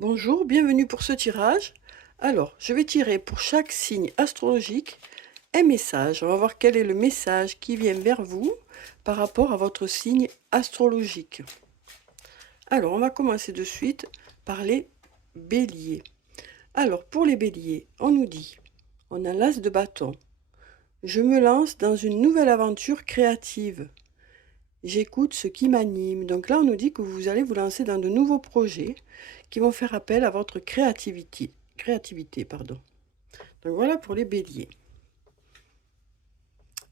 Bonjour, bienvenue pour ce tirage. Alors, je vais tirer pour chaque signe astrologique un message. On va voir quel est le message qui vient vers vous par rapport à votre signe astrologique. Alors, on va commencer de suite par les béliers. Alors, pour les béliers, on nous dit, on a l'as de bâton. Je me lance dans une nouvelle aventure créative. J'écoute ce qui m'anime. Donc là, on nous dit que vous allez vous lancer dans de nouveaux projets qui vont faire appel à votre créativité, pardon. Donc voilà pour les béliers.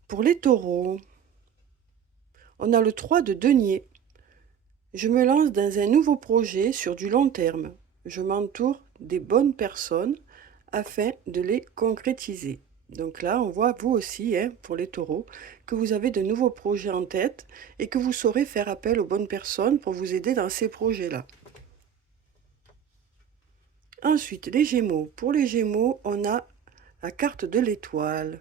Pour les taureaux, on a le 3 de denier. Je me lance dans un nouveau projet sur du long terme. Je m'entoure des bonnes personnes afin de les concrétiser. Donc là, on voit vous aussi, pour les taureaux, que vous avez de nouveaux projets en tête et que vous saurez faire appel aux bonnes personnes pour vous aider dans ces projets-là. Ensuite, les Gémeaux. Pour les Gémeaux, on a la carte de l'étoile.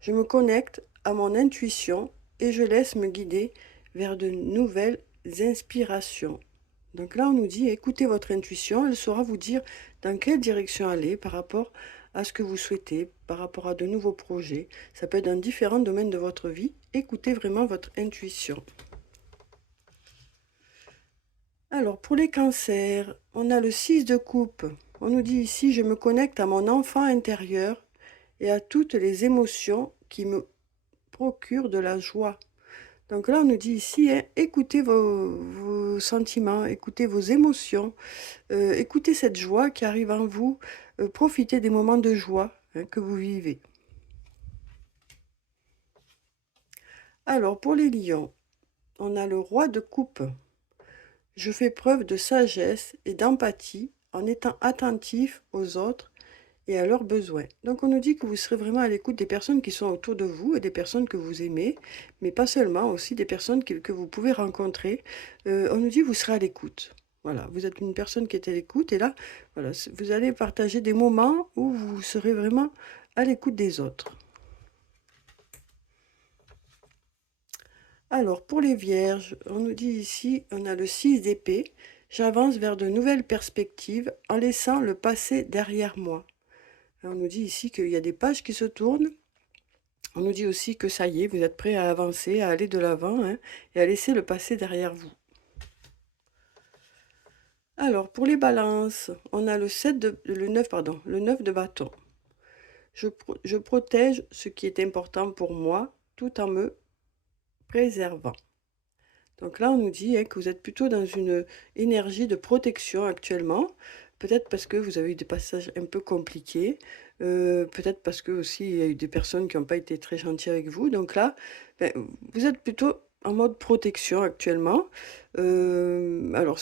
Je me connecte à mon intuition et je laisse me guider vers de nouvelles inspirations. Donc là, on nous dit, écoutez votre intuition, elle saura vous dire dans quelle direction aller par rapport à ce que vous souhaitez, par rapport à de nouveaux projets. Ça peut être dans différents domaines de votre vie. Écoutez vraiment votre intuition. Alors, pour les cancers, on a le 6 de coupe. On nous dit ici, je me connecte à mon enfant intérieur et à toutes les émotions qui me procurent de la joie. Donc là, on nous dit ici, écoutez vos sentiments, écoutez vos émotions, écoutez cette joie qui arrive en vous, profitez des moments de joie que vous vivez. Alors, pour les lions, on a le roi de coupe. Je fais preuve de sagesse et d'empathie en étant attentif aux autres et à leurs besoins. Donc on nous dit que vous serez vraiment à l'écoute des personnes qui sont autour de vous et des personnes que vous aimez, mais pas seulement, aussi des personnes que vous pouvez rencontrer. On nous dit que vous serez à l'écoute. Voilà, vous êtes une personne qui est à l'écoute et là, voilà, vous allez partager des moments où vous serez vraiment à l'écoute des autres. Alors, pour les vierges, on nous dit ici, on a le 6 d'épée. J'avance vers de nouvelles perspectives en laissant le passé derrière moi. On nous dit ici qu'il y a des pages qui se tournent. On nous dit aussi que ça y est, vous êtes prêts à avancer, à aller de l'avant et à laisser le passé derrière vous. Alors, pour les balances, on a le 9, pardon, le 9 de bâton. Je protège ce qui est important pour moi tout en me préservant. Donc là, on nous dit que vous êtes plutôt dans une énergie de protection actuellement. Peut-être parce que vous avez eu des passages un peu compliqués. Peut-être parce que aussi il y a eu des personnes qui n'ont pas été très gentilles avec vous. Donc là, ben, vous êtes plutôt en mode protection actuellement. Alors,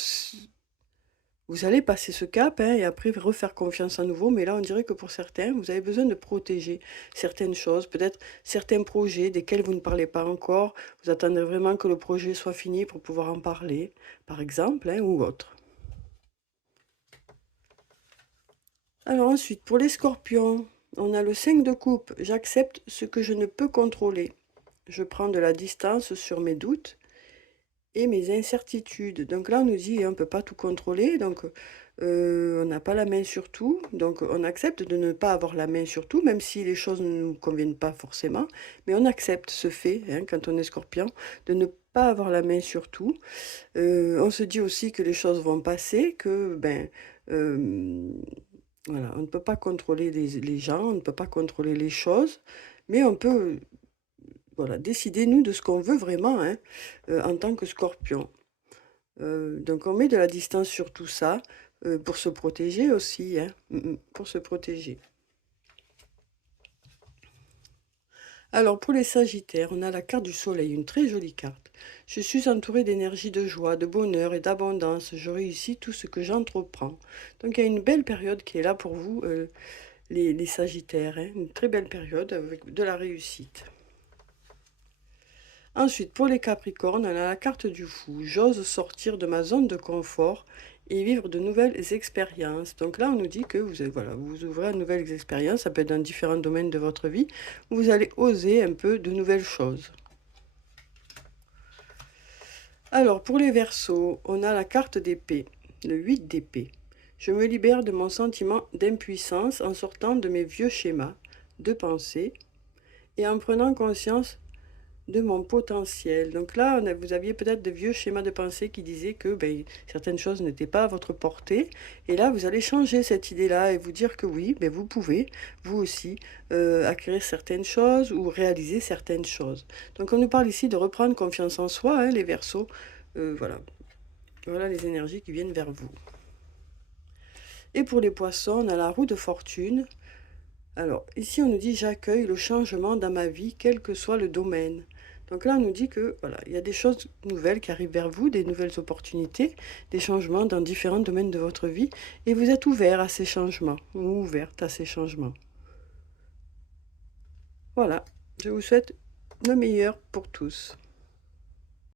vous allez passer ce cap et après refaire confiance à nouveau, mais là on dirait que pour certains, vous avez besoin de protéger certaines choses, peut-être certains projets desquels vous ne parlez pas encore. Vous attendez vraiment que le projet soit fini pour pouvoir en parler, par exemple, ou autre. Alors ensuite, pour les scorpions, on a le 5 de coupe. J'accepte ce que je ne peux contrôler. Je prends de la distance sur mes doutes et mes incertitudes. Donc là, on nous dit, on ne peut pas tout contrôler, donc on n'a pas la main sur tout. Donc on accepte de ne pas avoir la main sur tout, même si les choses ne nous conviennent pas forcément. Mais on accepte ce fait, quand on est scorpion, de ne pas avoir la main sur tout. On se dit aussi que les choses vont passer, que voilà, on ne peut pas contrôler les gens, on ne peut pas contrôler les choses, mais on peut voilà, décider, nous, de ce qu'on veut vraiment en tant que scorpion. Donc on met de la distance sur tout ça pour se protéger aussi, pour se protéger. Alors pour les sagittaires, on a la carte du soleil, une très jolie carte. Je suis entourée d'énergie de joie, de bonheur et d'abondance. Je réussis tout ce que j'entreprends. Donc il y a une belle période qui est là pour vous, les sagittaires, une très belle période avec de la réussite. Ensuite, pour les Capricornes, on a la carte du fou. J'ose sortir de ma zone de confort et vivre de nouvelles expériences. Donc là, on nous dit que voilà, vous ouvrez à de nouvelles expériences. Ça peut être dans différents domaines de votre vie. Où vous allez oser un peu de nouvelles choses. Alors, pour les Verseaux, on a la carte d'épée, le 8 d'épée. Je me libère de mon sentiment d'impuissance en sortant de mes vieux schémas de pensée et en prenant conscience de mon potentiel. Donc là, vous aviez peut-être de vieux schémas de pensée qui disaient que ben, certaines choses n'étaient pas à votre portée. Et là, vous allez changer cette idée-là et vous dire que oui, ben, vous pouvez, vous aussi, acquérir certaines choses ou réaliser certaines choses. Donc on nous parle ici de reprendre confiance en soi, hein, les Verseaux. Voilà. Voilà les énergies qui viennent vers vous. Et pour les poissons, on a la roue de fortune. Alors, ici, on nous dit j'accueille le changement dans ma vie, quel que soit le domaine. Donc là, on nous dit que voilà, il y a des choses nouvelles qui arrivent vers vous, des nouvelles opportunités, des changements dans différents domaines de votre vie, et vous êtes ouvert à ces changements, ou ouverte à ces changements. Voilà, je vous souhaite le meilleur pour tous.